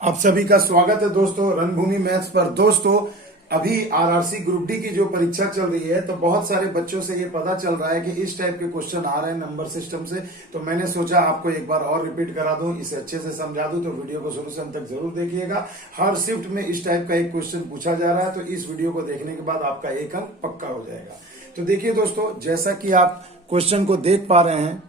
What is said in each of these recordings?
आप सभी का स्वागत है दोस्तों रणभूमि मैथ्स पर। दोस्तों अभी आरआरसी ग्रुप डी की जो परीक्षा चल रही है तो बहुत सारे बच्चों से ये पता चल रहा है कि इस टाइप के क्वेश्चन आ रहे हैं नंबर सिस्टम से। तो मैंने सोचा आपको एक बार और रिपीट करा दूं, इसे अच्छे से समझा दूं। तो वीडियो को शुरू से अंत तक जरूर देखिएगा। हर शिफ्ट में इस टाइप का एक क्वेश्चन पूछा जा रहा है, तो इस वीडियो को देखने के बाद आपका एक अंक पक्का हो जाएगा। तो देखिए दोस्तों, जैसा कि आप क्वेश्चन को देख पा रहे हैं,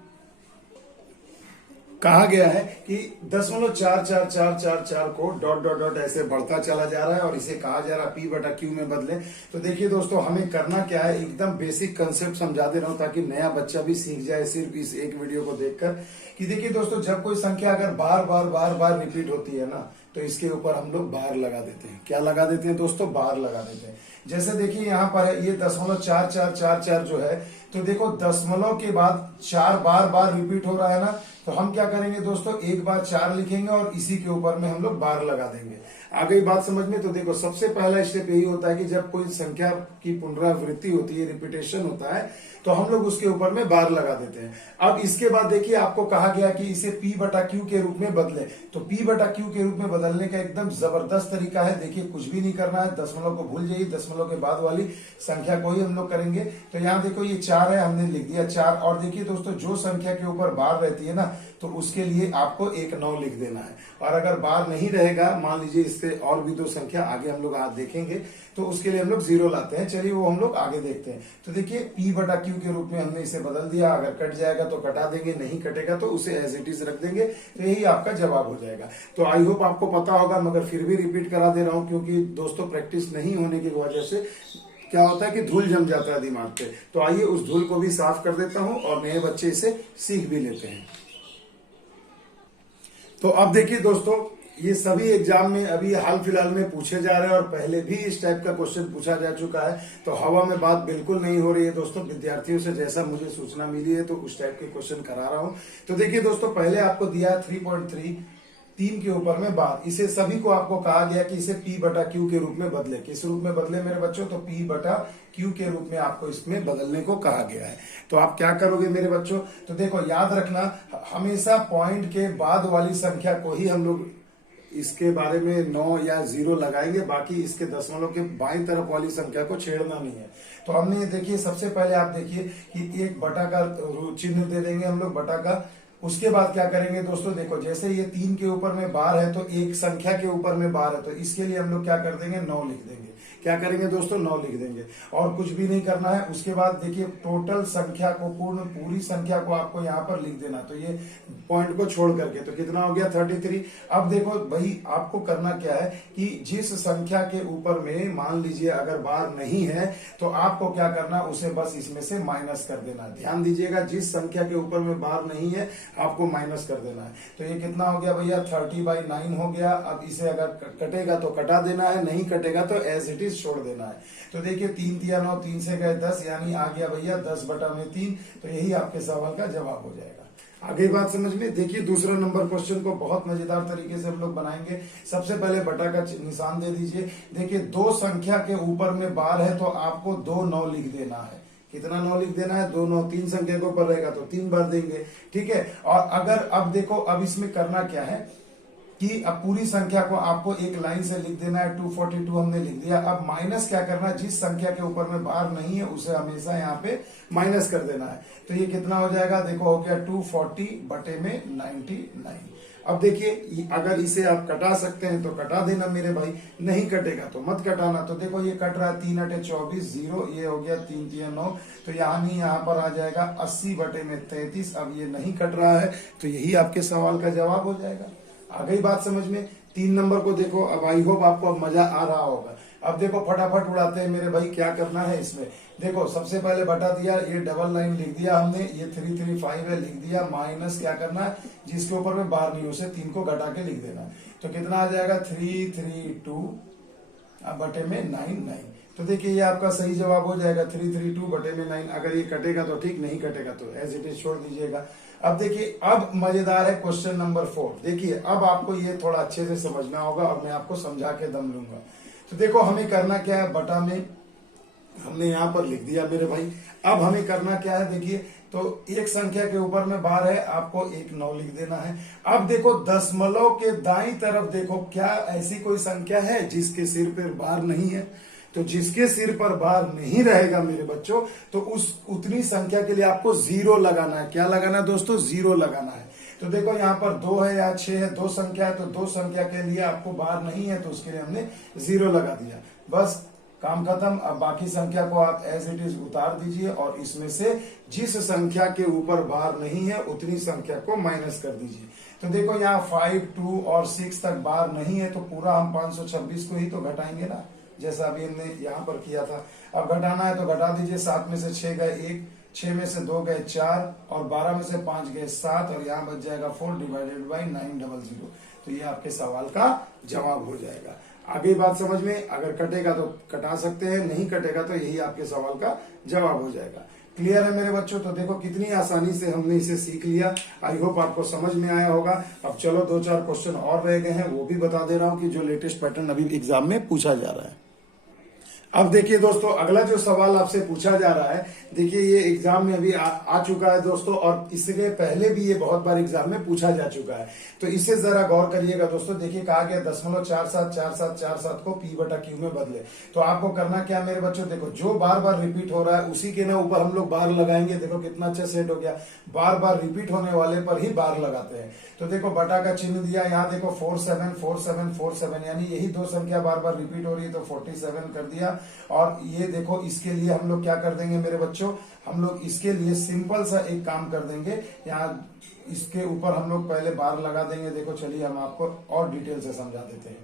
कहा गया है कि 0.44444 को डॉट डॉट डॉट ऐसे बढ़ता चला जा रहा है और इसे कहा जा रहा है P बटा Q में बदले। तो देखिए दोस्तों, हमें करना क्या है, एकदम बेसिक कंसेप्ट समझा दे रहा हूं ताकि नया बच्चा भी सीख जाए सिर्फ इस एक वीडियो को देखकर। कि देखिए दोस्तों, जब कोई संख्या अगर बार बार रिपीट होती है ना, तो इसके ऊपर हम लोग बार लगा देते हैं। क्या लगा देते हैं दोस्तों? बार लगा देते हैं। जैसे देखिए यहाँ पर है ये 0.4444 जो है, तो देखो दशमलव के बाद 4 बार रिपीट हो रहा है ना, तो हम क्या करेंगे दोस्तों, एक बार 4 लिखेंगे और इसी के ऊपर में हम लोग बार लगा देंगे। आ गई बात समझ में? तो देखो सबसे पहला स्टेप यही होता है कि जब कोई संख्या की पुनरावृत्ति होती है, रिपीटेशन होता है, तो हम लोग उसके ऊपर में बार लगा देते हैं। अब इसके बाद देखिए आपको कहा गया कि इसे P बटा Q के रूप में बदले। तो P बटा Q के रूप में बदलने का एकदम जबरदस्त तरीका है। देखिए कुछ भी नहीं करना है, दशमलव को भूल जाइए, दशमलव के बाद वाली संख्या को ही हम लोग करेंगे। तो यहाँ देखो ये 4 है, हमने लिख दिया 4। और देखिए दोस्तों, जो संख्या के ऊपर बार रहती है ना, तो उसके लिए आपको एक 9 लिख देना है। और अगर बार नहीं रहेगा, मान लीजिए इससे और भी 2 संख्या आगे हम लोग आज देखेंगे, तो उसके लिए हम लोग 0 लाते हैं। चलिए वो हम लोग आगे देखते हैं। तो देखिए P बटा Q के रूप में हमने इसे बदल दिया। अगर कट जाएगा तो कटा देंगे, नहीं कटेगा तो उसे एज इट इज रख देंगे। तो यही आपका जवाब हो जाएगा। तो आई होप आपको पता होगा, मगर फिर भी रिपीट करा दे रहा हूं क्योंकि दोस्तों प्रैक्टिस नहीं होने की वजह से क्या होता है कि धूल जम जाता है दिमाग पे। तो आइए उस धूल को भी साफ कर देता हूं और नए बच्चे इसे सीख भी लेते हैं। तो अब देखिए दोस्तों, ये सभी एग्जाम में अभी हाल फिलहाल में पूछे जा रहे हैं और पहले भी इस टाइप का क्वेश्चन पूछा जा चुका है। तो हवा में बात बिल्कुल नहीं हो रही है दोस्तों। विद्यार्थियों से जैसा मुझे सूचना मिली है तो उस टाइप के क्वेश्चन करा रहा हूं। तो देखिए दोस्तों, पहले आपको दिया है 3.3 3 के ऊपर में बार। इसे सभी को आपको कहा गया कि इसे P बटा Q के रूप में बदले। किस रूप में बदले मेरे बच्चों? तो P बटा Q के रूप में आपको इसमें बदलने को कहा गया है। तो आप क्या करोगे मेरे बच्चों? तो देखो याद रखना, हमेशा पॉइंट के बाद वाली संख्या को ही हम लोग इसके बारे में 9 या 0 लगाएंगे। बाकी इसके दशमलव के बाईं तरफ वाली संख्या को छेड़ना नहीं है। तो हमने देखिए सबसे पहले आप देखिए कि एक बटा का चिन्ह दे देंगे हम लोग, बटा का। उसके बाद क्या करेंगे दोस्तों, देखो जैसे ये 3 के ऊपर में बार है तो एक संख्या के ऊपर में बार है, तो इसके लिए हम लोग क्या कर देंगे, 9 लिख देंगे। क्या करेंगे दोस्तों? 9 लिख देंगे और कुछ भी नहीं करना है। उसके बाद देखिए टोटल संख्या को, पूरी संख्या को आपको यहाँ पर लिख देना। तो ये पॉइंट को छोड़ करके तो कितना हो गया, 33। अब देखो भाई, आपको करना क्या है कि जिस संख्या के ऊपर में मान लीजिए अगर बार नहीं है, तो आपको क्या करना, उसे बस इसमें से माइनस कर देना। ध्यान दीजिएगा, जिस संख्या के ऊपर में बार नहीं है आपको माइनस कर देना है। तो ये कितना हो गया भैया, 30/9 हो गया। अब इसे अगर कटेगा तो कटा देना है, नहीं कटेगा तो एज इट इज छोड़ देना है। तो देखिए 3 तिया 9, 3 से गए 10, यानी आ गया भैया 10/3। तो यही आपके सवाल का जवाब हो जाएगा। आगे बात समझ में? देखिए दूसरा नंबर क्वेश्चन को बहुत मजेदार तरीके से हम लोग बनाएंगे। सबसे पहले बटा का निशान दे दीजिए। देखिए 2 संख्या के ऊपर में बार है तो आपको 2 9 लिख देना है। कितना 9 लिख देना है? 2 9। 3 संख्या के ऊपर रहेगा तो 3 बार देंगे, ठीक है। और अगर अब देखो, अब इसमें करना क्या है कि अब पूरी संख्या को आपको एक लाइन से लिख देना है। 242 हमने लिख दिया। अब माइनस क्या करना, जिस संख्या के ऊपर में बार नहीं है उसे हमेशा यहाँ पे माइनस कर देना है। तो ये कितना हो जाएगा, देखो हो गया 240/99। अब देखिए अगर इसे आप कटा सकते हैं तो कटा देना मेरे भाई, नहीं कटेगा तो मत कटाना। तो देखो ये कट रहा है, 3 × 24 0, ये हो गया 3 तिया 9। तो यानी यहाँ पर आ जाएगा 80/33। अब ये नहीं कट रहा है तो यही आपके सवाल का जवाब हो जाएगा। आ गई बात समझ में? 3 नंबर को देखो। अब आई होप आपको अब मजा आ रहा होगा। अब देखो फटाफट उड़ाते हैं मेरे भाई। क्या करना है इसमें, देखो सबसे पहले बटा दिया, ये डबल लाइन लिख दिया हमने, ये 335 है लिख दिया। माइनस क्या करना है, जिसके ऊपर में बार नहीं उसे 3 को घटा के लिख देना। तो कितना आ जाएगा, 332/9। तो देखिए ये आपका सही जवाब हो जाएगा, 332/9। अगर ये कटेगा तो ठीक, नहीं कटेगा तो एज इट इज छोड़ दीजिएगा। अब देखिए, अब मजेदार है क्वेश्चन नंबर 4। देखिए अब आपको ये थोड़ा अच्छे से समझना होगा और मैं आपको समझा के दम लूंगा। तो देखो हमें करना क्या है, बटा में हमने यहाँ पर लिख दिया मेरे भाई। अब हमें करना क्या है, देखिए तो एक संख्या के ऊपर में बार है, आपको 1 9 लिख देना है। अब देखो दशमलव के दाईं तरफ देखो, क्या ऐसी कोई संख्या है जिसके सिर पर बार नहीं है? तो जिसके सिर पर बार नहीं रहेगा मेरे बच्चों, तो उतनी संख्या के लिए आपको 0 लगाना है। क्या लगाना है दोस्तों? 0 लगाना है। तो देखो यहाँ पर 2 है या 6 है, 2 संख्या है, तो 2 संख्या के लिए आपको बार नहीं है, तो उसके लिए हमने 0 लगा दिया। बस काम खत्म। अब बाकी संख्या को आप एज इट इज उतार दीजिए और इसमें से जिस संख्या के ऊपर बार नहीं है उतनी संख्या को माइनस कर दीजिए। तो देखो यहाँ 5, 2 और 6 तक बार नहीं है, तो पूरा हम 526 को ही तो घटाएंगे ना, जैसा अभी हमने यहाँ पर किया था। अब घटाना है तो घटा दीजिए। 7 में से 6 गए 1, 6 में से 2 गए 4 और 12 में से 5 गए 7 और यहाँ बच जाएगा 4 डिवाइडेड बाई 900। तो ये आपके सवाल का जवाब हो जाएगा। आगे बात समझ में? अगर कटेगा तो कटा सकते हैं, नहीं कटेगा तो यही आपके सवाल का जवाब हो जाएगा। क्लियर है मेरे बच्चों? तो देखो कितनी आसानी से हमने इसे सीख लिया। आई होप आपको समझ में आया होगा। अब चलो 2-4 क्वेश्चन और रह गए हैं, वो भी बता दे रहा हूं कि जो लेटेस्ट पैटर्न अभी एग्जाम में पूछा जा रहा है। अब देखिए दोस्तों, अगला जो सवाल आपसे पूछा जा रहा है, देखिए ये एग्जाम में अभी आ चुका है दोस्तों, और इससे पहले भी ये बहुत बार एग्जाम में पूछा जा चुका है। तो इसे जरा गौर करिएगा दोस्तों। देखिए कहा गया 0.474747 को P/Q में बदले। तो आपको करना क्या मेरे बच्चों? देखो जो बार बार रिपीट हो रहा है उसी के ना ऊपर हम लोग बार लगाएंगे। देखो कितना अच्छा सेट हो गया, बार बार रिपीट होने वाले पर ही बार लगाते हैं। तो देखो बटा का चिन्ह दिया, यहाँ देखो 474747, यानी यही 2 संख्या बार बार रिपीट हो रही है, तो 47 कर दिया। और ये देखो इसके लिए हम लोग क्या कर देंगे मेरे बच्चों? हम लोग इसके लिए सिंपल सा एक काम कर देंगे, यहाँ इसके ऊपर हम लोग पहले बार लगा देंगे। देखो चलिए हम आपको और डिटेल से समझा देते हैं,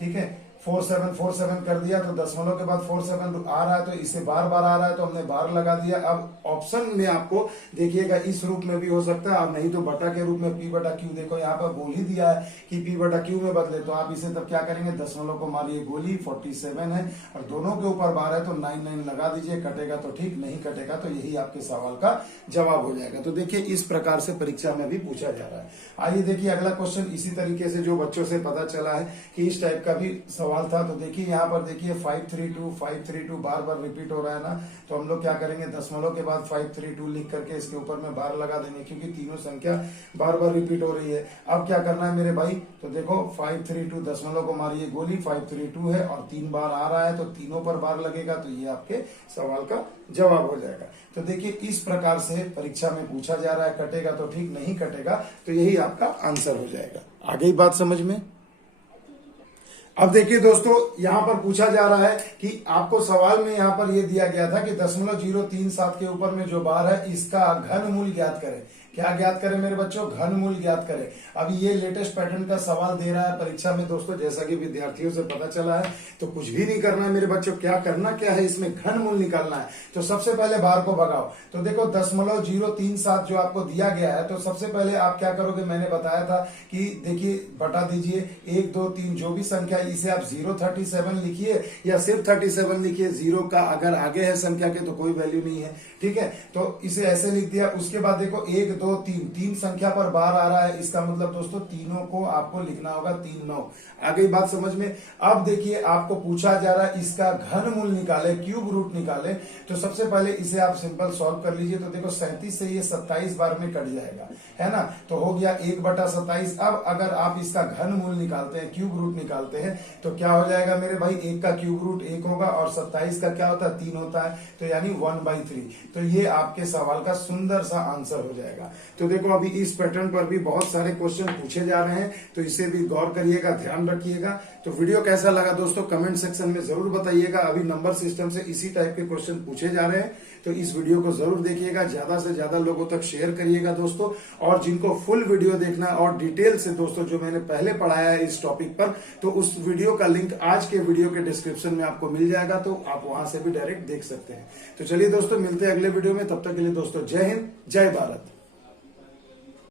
ठीक है। 4747 कर दिया, तो दशमलव के बाद 47 आ रहा है, तो इसे बार बार आ रहा है तो हमने बार लगा दिया। अब ऑप्शन में आपको देखिएगा इस रूप में भी हो सकता है, और नहीं तो बटा के रूप में P/Q। देखो यहाँ पर बोल ही दिया है कि P/Q में बदले, तो आप इसे तब क्या करेंगे? दशमलव को मारिए गोली, 47 है और दोनों के ऊपर बार है, तो 9 लगा दीजिए। कटेगा तो ठीक, नहीं कटेगा तो यही आपके सवाल का जवाब हो जाएगा। तो देखिए इस प्रकार से परीक्षा में भी पूछा जा रहा है। आइए देखिए अगला क्वेश्चन इसी तरीके से जो बच्चों से पता चला है कि इस टाइप का भी सवाल था। तो देखिए यहाँ पर देखिए 532 बार बार रिपीट हो रहा है ना, तो हम लोग क्या करेंगे? दशमलव के बाद 532 लिख करके इसके ऊपर में बार लगा देंगे, क्योंकि तीनों संख्या बार बार रिपीट हो रही है। अब क्या करना है मेरे भाई? तो देखो 532 दशमलव को मारिए गोली, 532 है और 3 बार आ रहा है, तो तीनों पर बार लगेगा, तो ये आपके सवाल का जवाब हो जाएगा। तो देखिए इस प्रकार से परीक्षा में पूछा जा रहा है। कटेगा तो ठीक, नहीं कटेगा तो यही आपका आंसर हो जाएगा। आगे ही बात समझ में? अब देखिए दोस्तों, यहां पर पूछा जा रहा है कि आपको सवाल में यहां पर यह दिया गया था कि 0.037 के ऊपर में जो बार है इसका घनमूल ज्ञात करें। क्या ज्ञात करें मेरे बच्चों? घनमूल ज्ञात करें। अब ये लेटेस्ट पैटर्न का सवाल दे रहा है परीक्षा में दोस्तों, जैसा कि विद्यार्थियों से पता चला है। तो कुछ भी नहीं करना है मेरे बच्चों, क्या करना क्या है? इसमें घनमूल निकालना है। तो सबसे पहले बार को भगाओ। तो देखो 0.037 जो आपको दिया गया है, तो सबसे पहले आप क्या करोगे? मैंने बताया था कि देखिए बटा दीजिए 1 2 3 जो भी संख्या, इसे आप 037 लिखिए या सिर्फ 37 लिखिए। 0 का अगर आगे है संख्या के तो कोई वैल्यू नहीं है, ठीक है। तो इसे ऐसे लिख दिया। उसके बाद देखो 1 2 3 तीन संख्या पर बार आ रहा है, इसका मतलब दोस्तों तीनों को आपको लिखना होगा 3 9। आ गई बात समझ में? अब देखिए आपको पूछा जा रहा है इसका घनमूल निकाले, क्यूब रूट निकाले। तो सबसे पहले इसे आप सिंपल सॉल्व कर लीजिए। तो देखो 37 से ये 27 बार में कट जाएगा, है ना। तो हो गया 1/27। अब अगर आप इसका घनमूल निकालते हैं, क्यूब रूट निकालते हैं, तो क्या हो जाएगा मेरे भाई? 1 का क्यूब रूट 1 होगा और 27 का क्या होता है? 3 होता है, तो यानी 1/3। तो ये आपके सवाल का सुंदर सा आंसर हो जाएगा। तो देखो अभी इस पैटर्न पर भी बहुत सारे क्वेश्चन पूछे जा रहे हैं, तो इसे भी गौर करिएगा, ध्यान रखिएगा। तो वीडियो कैसा लगा दोस्तों कमेंट सेक्शन में जरूर बताइएगा। अभी नंबर सिस्टम से इसी टाइप के क्वेश्चन पूछे जा रहे हैं, तो इस वीडियो को जरूर देखिएगा, ज्यादा से ज्यादा लोगों तक शेयर करिएगा दोस्तों। और जिनको फुल वीडियो देखना और डिटेल से दोस्तों जो मैंने पहले पढ़ाया है इस टॉपिक पर, तो उस वीडियो का लिंक आज के वीडियो के डिस्क्रिप्शन में आपको मिल जाएगा, तो आप वहां से भी डायरेक्ट देख सकते हैं। तो चलिए दोस्तों मिलते हैं अगले वीडियो में, तब तक के लिए दोस्तों जय हिंद, जय भारत।